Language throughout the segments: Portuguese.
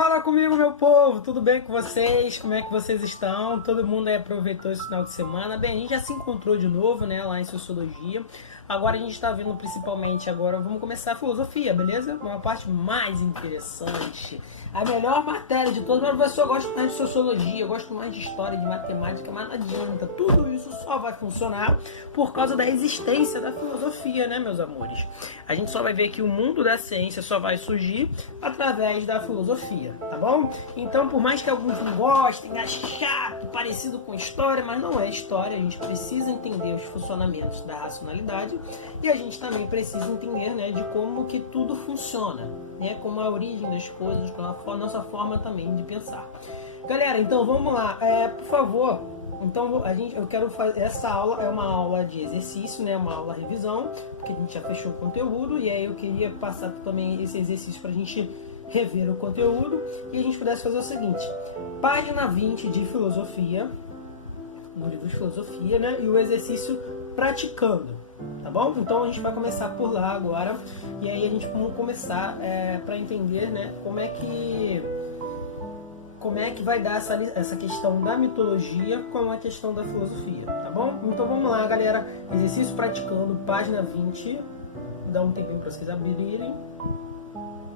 Fala comigo, meu povo, tudo bem com vocês? Como é que vocês estão? Todo mundo aí aproveitou esse final de semana? Bem, a gente já se encontrou de novo, né, lá em Sociologia. Agora a gente está vendo principalmente, agora vamos começar a filosofia, beleza? Uma parte mais interessante. A melhor matéria de todos, mas o professor gosta mais de sociologia, gosta mais de história, de matemática, mas não adianta. Tudo isso só vai funcionar por causa da existência da filosofia, né, meus amores? A gente só vai ver que o mundo da ciência só vai surgir através da filosofia, tá bom? Então, por mais que alguns não gostem, achem chato, parecido com história, mas não é história, a gente precisa entender os funcionamentos da racionalidade e a gente também precisa entender, né, de como que tudo funciona, né, como a origem das coisas, com a nossa forma também de pensar. Galera, então vamos lá, por favor. Então eu quero fazer essa aula é uma aula de exercício, né, uma aula revisão, porque a gente já fechou o conteúdo e aí eu queria passar também esse exercício para a gente rever o conteúdo e a gente pudesse fazer o seguinte: página 20 de filosofia, no livro de filosofia, né, e o exercício praticando. Tá bom? Então a gente vai começar por lá agora e aí a gente vai começar para entender, né, como é que vai dar essa questão da mitologia com a questão da filosofia, tá bom? Então vamos lá, galera. Exercício praticando, página 20. Dá um tempinho para vocês abrirem.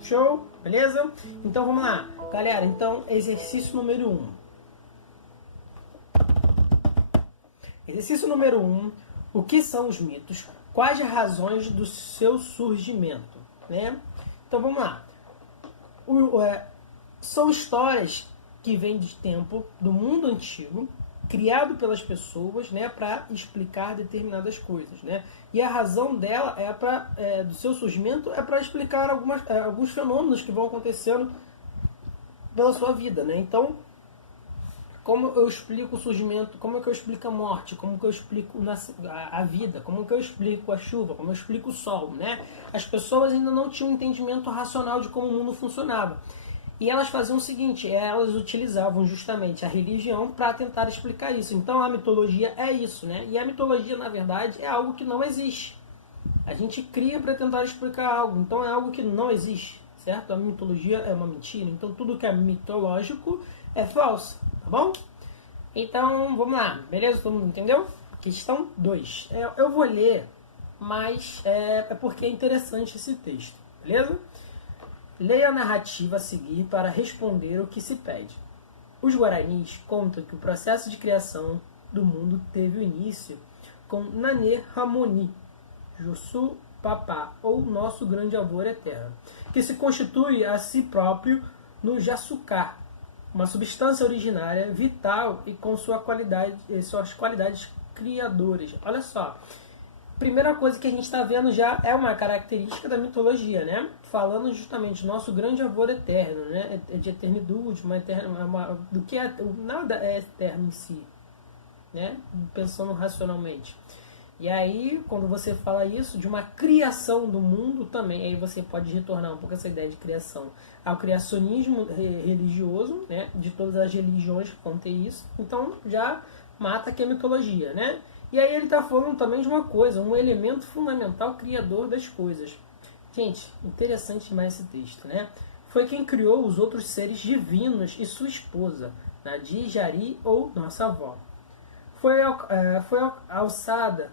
Show? Beleza? Então vamos lá. Galera, então exercício número 1. Exercício número 1. O que são os mitos? Quais as razões do seu surgimento? Né? Então vamos lá. São histórias que vêm de tempo do mundo antigo, criado pelas pessoas, né, para explicar determinadas coisas, né? E a razão dela do seu surgimento é para explicar alguns fenômenos que vão acontecendo pela sua vida, né? Então, como eu explico o surgimento, como é que eu explico a morte, como que eu explico a vida, como que eu explico a chuva, como eu explico o sol, né? As pessoas ainda não tinham um entendimento racional de como o mundo funcionava. E elas faziam o seguinte, elas utilizavam justamente a religião para tentar explicar isso. Então a mitologia é isso, né? E a mitologia, na verdade, é algo que não existe. A gente cria para tentar explicar algo, então é algo que não existe, certo? A mitologia é uma mentira, então tudo que é mitológico é falso, tá bom? Então, vamos lá, beleza? Todo mundo entendeu? Questão 2. Eu vou ler, mas é porque é interessante esse texto, beleza? Leia a narrativa a seguir para responder o que se pede. Os Guaranis contam que o processo de criação do mundo teve o início com Nanê Ramoni, Jussu Papá, ou Nosso Grande Avô Eterno, que se constitui a si próprio no Jassucar, uma substância originária, vital e com suas qualidades criadoras. Olha só, primeira coisa que a gente está vendo já é uma característica da mitologia, né? Falando justamente nosso grande avô eterno, né? De eternidade, do que nada é eterno em si, né? Pensando racionalmente. E aí, quando você fala isso, de uma criação do mundo também, aí você pode retornar um pouco essa ideia de criação ao criacionismo religioso, né? De todas as religiões que vão ter isso. Então, já mata que é mitologia, né? E aí ele está falando também de uma coisa, um elemento fundamental criador das coisas. Gente, interessante demais esse texto, né? Foi quem criou os outros seres divinos e sua esposa, Nadi, Jari ou nossa avó. Foi alçada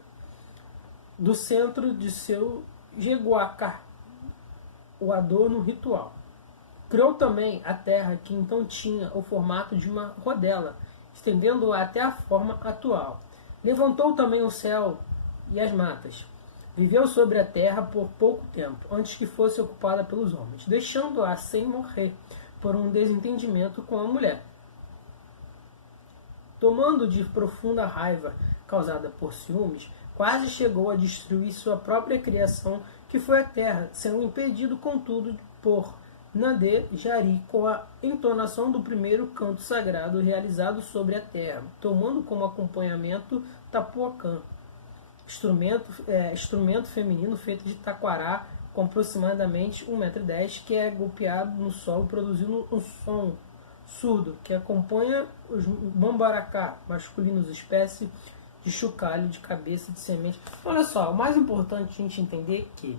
do centro de seu jeguacar, o adorno ritual. Criou também a terra, que então tinha o formato de uma rodela, estendendo-a até a forma atual. Levantou também o céu e as matas. Viveu sobre a terra por pouco tempo, antes que fosse ocupada pelos homens, deixando-a sem morrer, por um desentendimento com a mulher. Tomando de profunda raiva, causada por ciúmes, quase chegou a destruir sua própria criação, que foi a terra, sendo impedido, contudo, por Nandê Jari, com a entonação do primeiro canto sagrado realizado sobre a terra, tomando como acompanhamento tapuacã, instrumento feminino feito de taquará, com aproximadamente 1,10 m, que é golpeado no solo, produzindo um som surdo, que acompanha os bambaracá masculinos, espécie de chocalho de cabeça de semente. Olha só, o mais importante a gente entender é que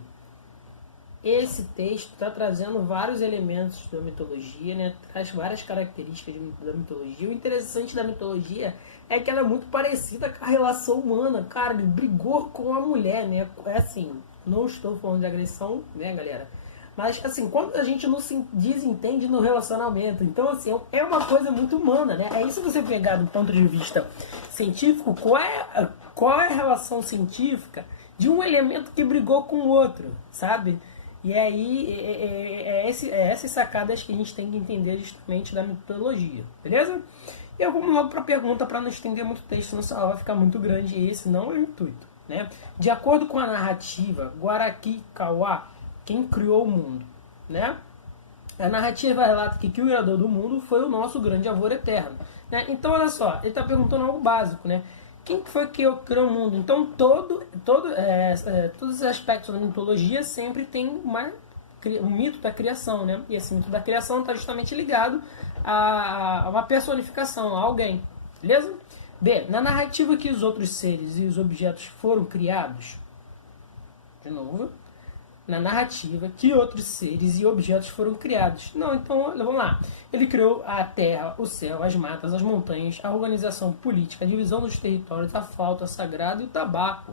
esse texto está trazendo vários elementos da mitologia, né? Traz várias características da mitologia. O interessante da mitologia é que ela é muito parecida com a relação humana. Cara, ele brigou com a mulher, né? É assim, não estou falando de agressão, né, galera? Mas, assim, quando a gente não se desentende no relacionamento. Então, assim, é uma coisa muito humana, né? É isso você pegar do ponto de vista científico, qual é a relação científica de um elemento que brigou com o outro, sabe? E aí, essas sacadas que a gente tem que entender justamente da mitologia, beleza? E eu vamos logo para a pergunta, para não estender muito texto, senão essa aula vai ficar muito grande, e esse não é o intuito, né? De acordo com a narrativa Guaraki-Kauá, quem criou o mundo, né? A narrativa relata que o criador do mundo foi o nosso grande avô eterno, né? Então, olha só, ele está perguntando algo básico, né? Quem foi que criou o mundo? Então, todos os aspectos da mitologia sempre tem um mito da criação, né? E esse mito da criação está justamente ligado a uma personificação, a alguém, beleza? B. Na narrativa que os outros seres e os objetos foram criados, de novo, na narrativa que outros seres e objetos foram criados. Não, então, vamos lá. Ele criou a terra, o céu, as matas, as montanhas, a organização política, a divisão dos territórios, a flauta sagrada e o tabaco.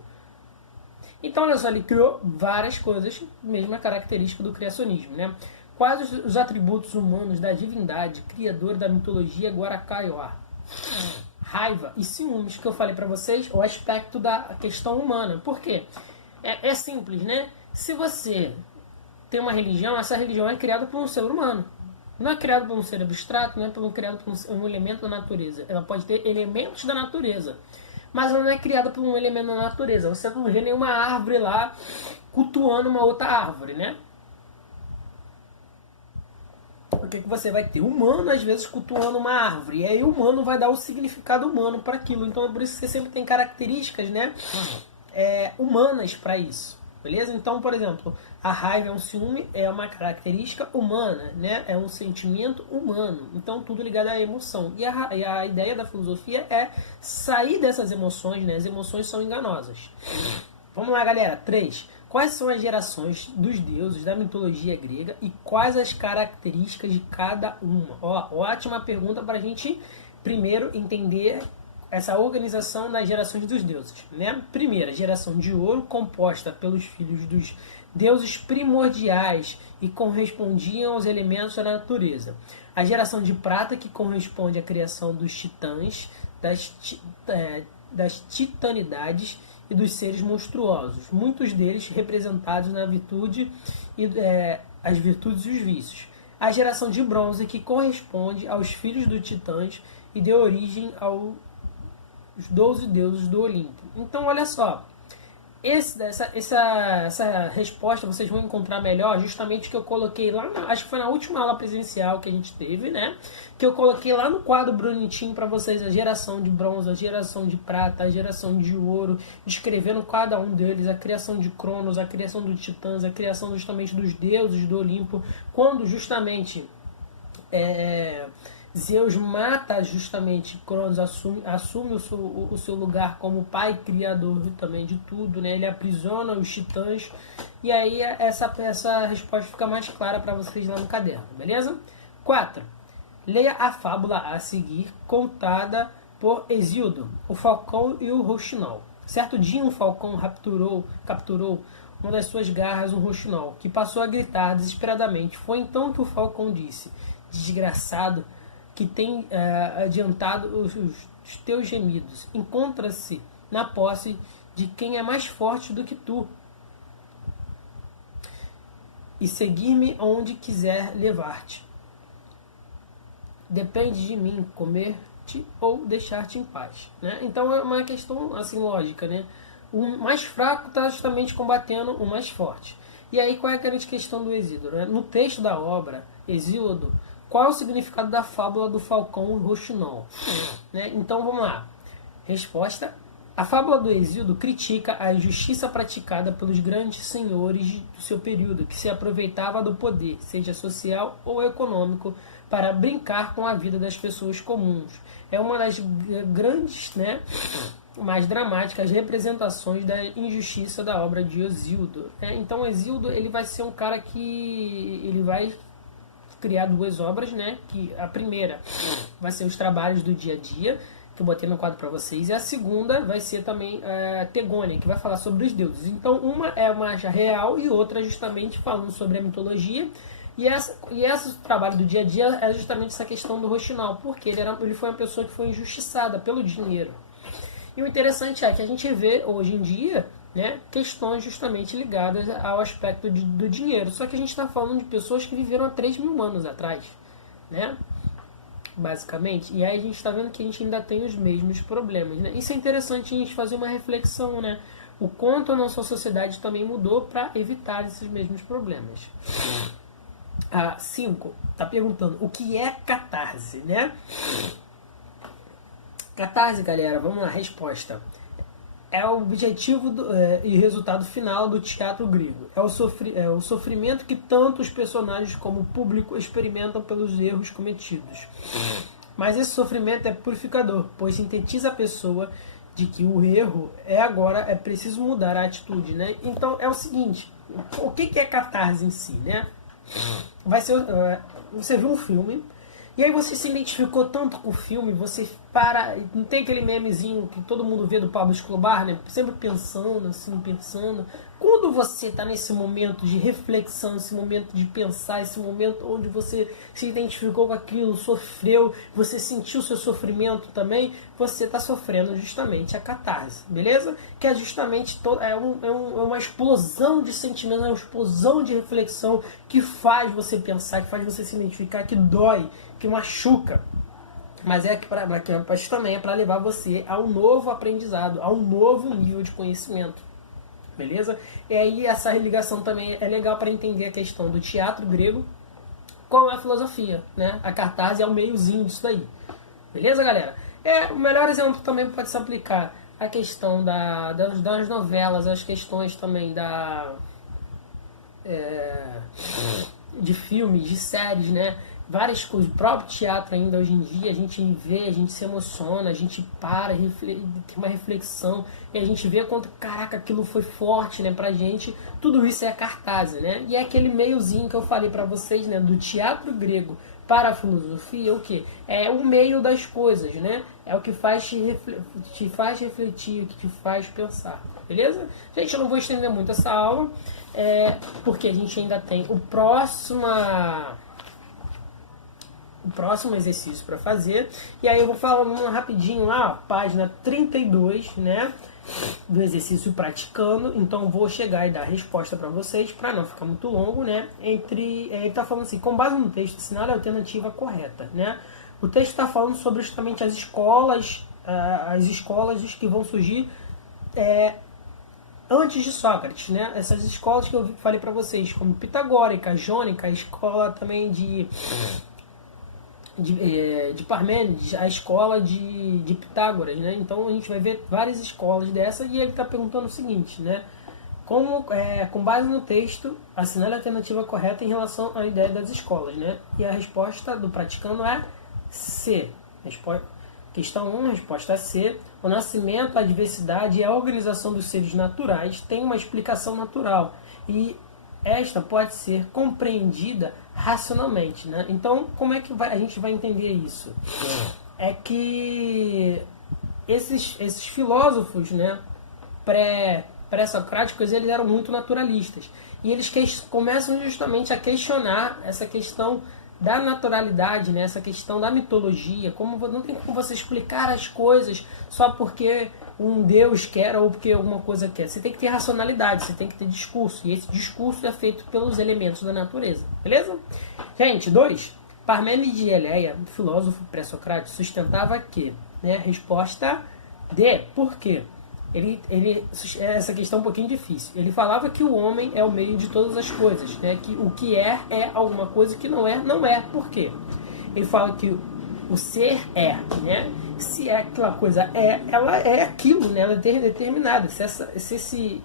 Então, olha só, ele criou várias coisas, mesma característica do criacionismo, né? Quais os atributos humanos da divindade criadora da mitologia Guaracaió? Raiva e ciúmes, que eu falei para vocês, o aspecto da questão humana. Por quê? É simples, né? Se você tem uma religião, essa religião é criada por um ser humano. Não é criada por um ser abstrato, não é criada por um elemento da natureza. Ela pode ter elementos da natureza, mas ela não é criada por um elemento da natureza. Você não vê nenhuma árvore lá cultuando uma outra árvore, né? Porque você vai ter humano, às vezes, cultuando uma árvore. E aí o humano vai dar o significado humano para aquilo. Então é por isso que você sempre tem características, né, humanas para isso. Beleza? Então, por exemplo, a raiva é um ciúme, é uma característica humana, né? É um sentimento humano. Então, tudo ligado à emoção. E a ideia da filosofia é sair dessas emoções, né? As emoções são enganosas. Vamos lá, galera. 3. Quais são as gerações dos deuses da mitologia grega e quais as características de cada uma? Ó, ótima pergunta para a gente primeiro entender essa organização das gerações dos deuses, né? Primeira, geração de ouro, composta pelos filhos dos deuses primordiais e correspondiam aos elementos da natureza. A geração de prata, que corresponde à criação dos titãs, das titanidades e dos seres monstruosos, muitos deles representados na virtude as virtudes e os vícios. A geração de bronze, que corresponde aos filhos dos titãs e deu origem aos 12 deuses do Olimpo. Então, olha só, essa resposta vocês vão encontrar melhor justamente que eu coloquei lá, acho que foi na última aula presencial que a gente teve, né? Que eu coloquei lá no quadro bonitinho para vocês a geração de bronze, a geração de prata, a geração de ouro, descrevendo cada um deles, a criação de Cronos, a criação dos titãs, a criação justamente dos deuses do Olimpo, quando justamente Zeus mata justamente Cronos, assume o seu lugar como pai criador também de tudo, né? Ele aprisiona os titãs e aí essa resposta fica mais clara para vocês lá no caderno, beleza? 4. Leia a fábula a seguir, contada por Hesíodo, o falcão e o rouxinol. Certo dia um falcão capturou uma das suas garras um rouxinol, que passou a gritar desesperadamente. Foi então que o falcão disse: desgraçado, que tem adiantado os teus gemidos, encontra-se na posse de quem é mais forte do que tu, e seguir-me onde quiser levar-te. Depende de mim comer-te ou deixar-te em paz, né? Então é uma questão assim lógica, né? O mais fraco está justamente combatendo o mais forte. E aí qual é a grande questão do Hesíodo, né? No texto da obra Hesíodo, qual é o significado da fábula do falcão e rouxinol? Né? Então vamos lá. Resposta: a fábula do Hesíodo critica a injustiça praticada pelos grandes senhores do seu período, que se aproveitava do poder, seja social ou econômico, para brincar com a vida das pessoas comuns. É uma das grandes, né, mais dramáticas representações da injustiça da obra de Hesíodo. Então Hesíodo, ele vai ser um cara que ele vai criar duas obras, né? Que a primeira vai ser os trabalhos do dia a dia, que eu botei no quadro para vocês, e a segunda vai ser também Tegônia, que vai falar sobre os deuses. Então uma é uma real e outra justamente falando sobre a mitologia. E esse trabalho do dia a dia é justamente essa questão do Rochinol, porque ele foi uma pessoa que foi injustiçada pelo dinheiro. E o interessante é que a gente vê hoje em dia, né, questões justamente ligadas ao aspecto do dinheiro. Só que a gente está falando de pessoas que viveram há 3.000 anos atrás, né? Basicamente. E aí a gente está vendo que a gente ainda tem os mesmos problemas, né? Isso é interessante a gente fazer uma reflexão, né? O quanto a nossa sociedade também mudou para evitar esses mesmos problemas. 5. Tá perguntando o que é catarse, né? Catarse, galera, vamos lá, resposta. É o objetivo e resultado final do teatro grego. É o sofrimento que tanto os personagens como o público experimentam pelos erros cometidos. Mas esse sofrimento é purificador, pois sintetiza a pessoa de que o erro é preciso mudar a atitude, né? Então é o seguinte, o que é catarse em si, né? Você viu um filme, e aí você se identificou tanto com o filme, você para, não tem aquele memezinho que todo mundo vê do Pablo Escobar, né? Sempre pensando, assim, pensando. Quando você está nesse momento de reflexão, esse momento de pensar, esse momento onde você se identificou com aquilo, sofreu, você sentiu o seu sofrimento também, você está sofrendo justamente a catarse, beleza? Que é justamente uma explosão de sentimentos, uma explosão de reflexão que faz você pensar, que faz você se identificar, que dói, que machuca. Mas também é para levar você a um novo aprendizado, a um novo nível de conhecimento. Beleza? E aí essa ligação também é legal para entender a questão do teatro grego com a filosofia, né? A catarse é o meiozinho disso daí. Beleza, galera? O melhor exemplo também pode se aplicar à questão das novelas, as questões também de filmes, de séries, né? Várias coisas, o próprio teatro ainda hoje em dia, a gente vê, a gente se emociona, a gente para, tem uma reflexão, e a gente vê quanto, caraca, aquilo foi forte, né, pra gente. Tudo isso é cartaz, né? E é aquele meiozinho que eu falei pra vocês, né, do teatro grego para a filosofia, o que? É o meio das coisas, né? É o que te faz refletir, o que te faz pensar, beleza? Gente, eu não vou estender muito essa aula, porque a gente ainda tem o próximo exercício para fazer. E aí eu vou falar rapidinho lá, ó, página 32, né, do exercício praticando. Então eu vou chegar e dar a resposta para vocês, para não ficar muito longo, né. Ele está falando assim, com base no texto, assinale a alternativa correta, né. O texto está falando sobre justamente as escolas que vão surgir antes de Sócrates, né. Essas escolas que eu falei para vocês, como pitagórica, jônica, a escola também de Parmênides, a escola de Pitágoras, né? Então a gente vai ver várias escolas dessa, e ele está perguntando o seguinte, né? Com base no texto, assinale a alternativa correta em relação à ideia das escolas, né? E a resposta do praticando é C. Questão 1, resposta C. O nascimento, a diversidade e a organização dos seres naturais tem uma explicação natural, e esta pode ser compreendida racionalmente, né? Então, como é que a gente vai entender isso? É que esses filósofos, né, pré-socráticos, eles eram muito naturalistas. E eles começam justamente a questionar essa questão da naturalidade, né? Essa questão da mitologia. Não tem como você explicar as coisas só porque um Deus quer ou porque alguma coisa quer. Você tem que ter racionalidade, você tem que ter discurso. E esse discurso é feito pelos elementos da natureza. Beleza? Gente, 2. Parmênides de Eleia, filósofo pré-socrático, sustentava que, né? Resposta D. Por quê? Essa questão é um pouquinho difícil. Ele falava que o homem é o meio de todas as coisas, né? Que o que é alguma coisa, que não é. Por quê? Ele fala que o ser né? Se aquela coisa ela é aquilo, né? Ela é determinada. Se esse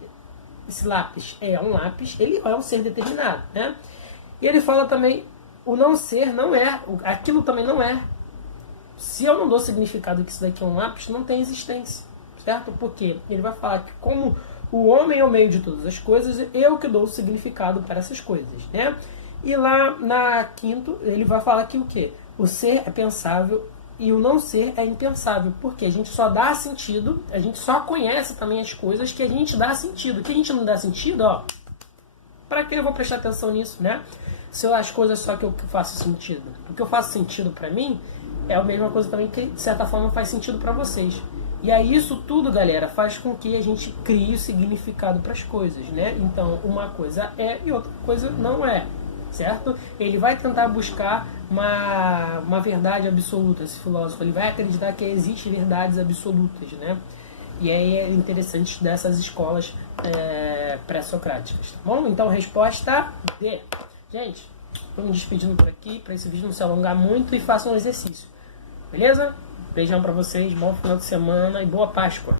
lápis é um lápis, ele é um ser determinado, né? E ele fala também o não ser não é, aquilo também não é. Se eu não dou significado que isso daqui é um lápis, não tem existência, certo? Porque ele vai falar que como o homem é o meio de todas as coisas, eu que dou o significado para essas coisas, né? E lá na quinto, ele vai falar que o quê? O ser é pensável e o não ser é impensável. Porque a gente só dá sentido, a gente só conhece também as coisas que a gente dá sentido. O que a gente não dá sentido, ó, para que eu vou prestar atenção nisso, né? Se eu as coisas só que eu faço sentido. O que eu faço sentido para mim é a mesma coisa também que, de certa forma, faz sentido para vocês. E aí isso tudo, galera, faz com que a gente crie o significado para as coisas, né? Então, uma coisa é e outra coisa não é, certo? Ele vai tentar buscar uma verdade absoluta, esse filósofo. Ele vai acreditar que existem verdades absolutas, né? E aí é interessante dessas escolas pré-socráticas, tá bom? Então, resposta D. Gente, vou me despedindo por aqui, para esse vídeo não se alongar muito, e façam um exercício. Beleza? Beijão pra vocês, bom final de semana e boa Páscoa!